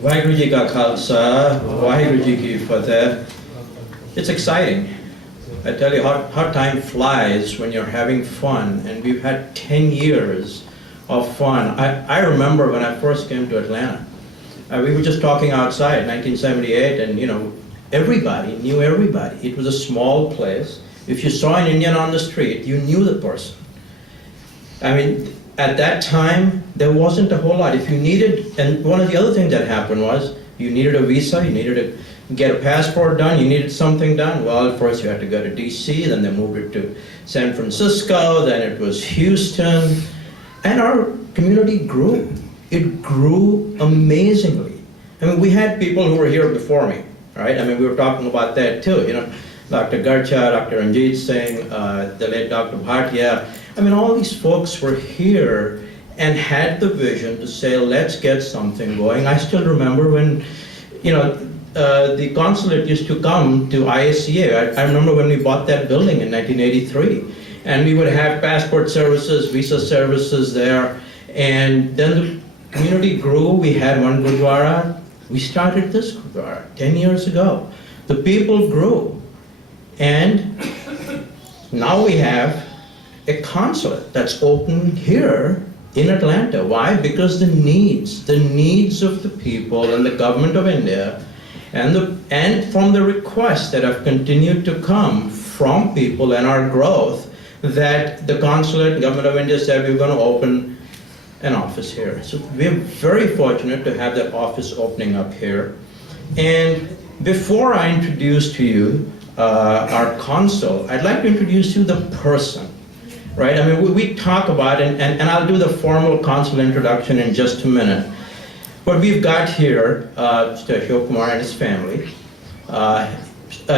Vaheguru Ji Ka Khalsa, Vaheguru Ji Ki Fateh. It's exciting. I tell you how time flies when you're having fun, and we've had 10 years of fun. I remember when I first came to Atlanta. We were just talking outside, 1978, and everybody knew everybody. It was a small place. If you saw an Indian on the street, you knew the person. I mean, at that time, there wasn't a whole lot. If you needed, and one of the other things that happened was, you needed a visa, you needed to get a passport done, you needed something done. Well, first you had to go to DC, then they moved it to San Francisco, then it was Houston, and our community grew. It grew amazingly. I mean, we had people who were here before me, right? I mean, we were talking about that too, Dr. Garcha, Dr. Ranjit Singh, the late Dr. Bhatia. I mean, all these folks were here and had the vision to say, let's get something going. I still remember when, the Consulate used to come to ISCA. I remember when we bought that building in 1983. And we would have passport services, visa services there. And then the community grew. We had one Gurudwara. We started this Gurudwara 10 years ago. The people grew. And now we have a consulate that's open here in Atlanta. Why? Because the needs of the people and the government of India, and from the requests that have continued to come from people and our growth, that the consulate and government of India said we're going to open an office here. So we're very fortunate to have that office opening up here. And before I introduce to you our consul, I'd like to introduce you the person. Right? I mean, we talk about it, and I'll do the formal consul introduction in just a minute. But we've got here Mr. Ashok Kumar and his family.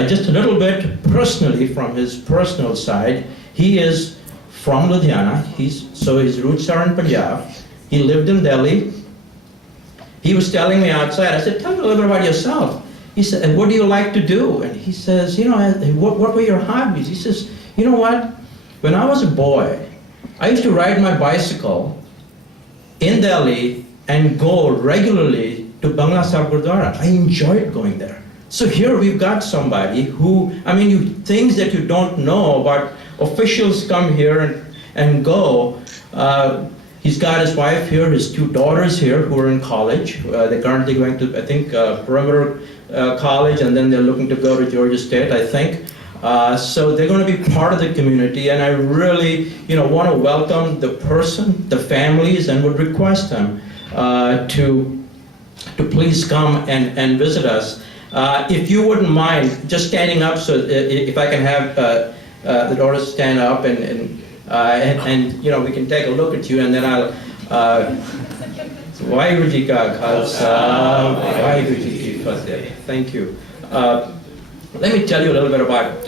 Just a little bit personally from his personal side, he is from Ludhiana. So his roots are in Punjab. He lived in Delhi. He was telling me outside, I said, tell me a little bit about yourself. He said, and what do you like to do? And he says, what were your hobbies? He says, you know what? When I was a boy, I used to ride my bicycle in Delhi and go regularly to Bangla Sahib Gurudwara. I enjoyed going there. So here we've got somebody who, things that you don't know about, officials come here and go. He's got his wife here, his two daughters here who are in college. They're currently going to, I think, Perimeter College, and then they're looking to go to Georgia State, I think. So they're going to be part of the community, and I really, want to welcome the person, the families, and would request them to please come and visit us. If you wouldn't mind just standing up, so if I can have the daughters stand up, and we can take a look at you, and then I'll. Vaheguru Ji Ka Khalsa, Vaheguru Ji Ki Fateh. Thank you. Let me tell you a little bit about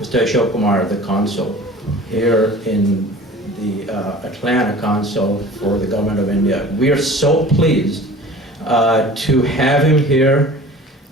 Mr. Ashok Kumar, the consul here in the Atlanta consul for the government of India. We are so pleased to have him here.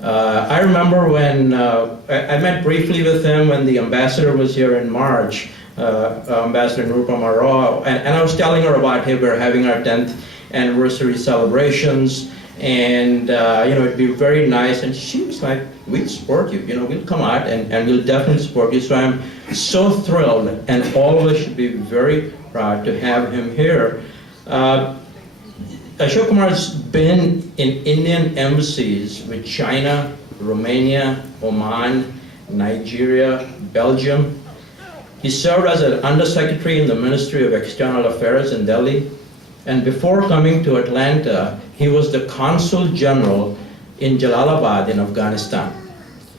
I remember when I met briefly with him when the ambassador was here in March, Ambassador Nurupama Rao, and I was telling her about, hey, we're having our 10th anniversary celebrations, and it'd be very nice. And she was like, we'll support you, we'll come out and we'll definitely support you. So I'm so thrilled, and all of us should be very proud to have him here. Ashok Kumar has been in Indian embassies with China, Romania, Oman, Nigeria, Belgium. He served as an undersecretary in the Ministry of External Affairs in Delhi. And before coming to Atlanta, he was the Consul General in Jalalabad in Afghanistan.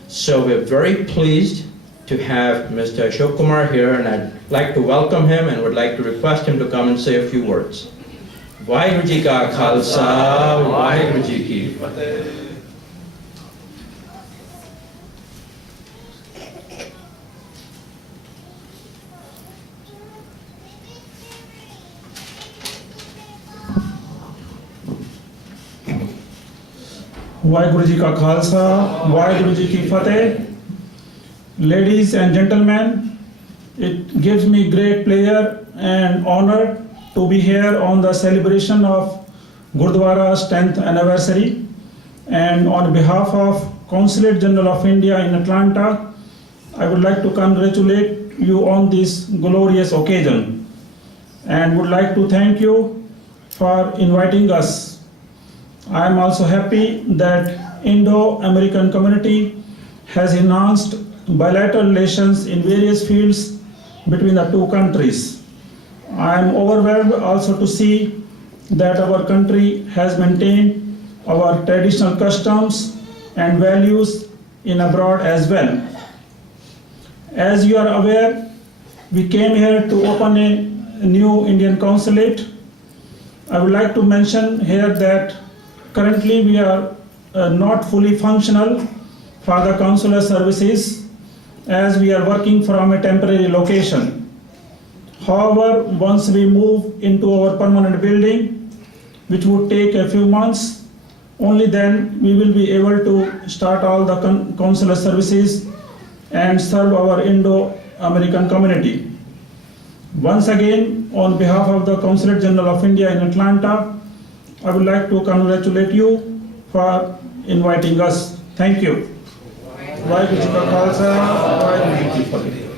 So we're very pleased to have Mr. Ashok Kumar here, and I'd like to welcome him and would like to request him to come and say a few words. Vaheguru Ji Ka Khalsa, Vaheguru Ji Ki Fateh. Vaheguru Ji Ka Khalsa, Vaheguru Ji Ki Fateh. Ladies and gentlemen, it gives me great pleasure and honor to be here on the celebration of Gurudwara's 10th anniversary, and on behalf of Consulate General of India in Atlanta, I would like to congratulate you on this glorious occasion and would like to thank you for inviting us. I am also happy that Indo-American community has enhanced bilateral relations in various fields between the two countries. I am overwhelmed also to see that our country has maintained our traditional customs and values in abroad as well. As you are aware, we came here to open a new Indian consulate. I would like to mention here that currently we are not fully functional for the consular services as we are working from a temporary location. However, once we move into our permanent building, which would take a few months, only then we will be able to start all the consular services and serve our Indo-American community. Once again, on behalf of the Consulate General of India in Atlanta, I would like to congratulate you for inviting us. Thank you. Waheguru ji का खालसा वाहिगुरू जी की फतेह।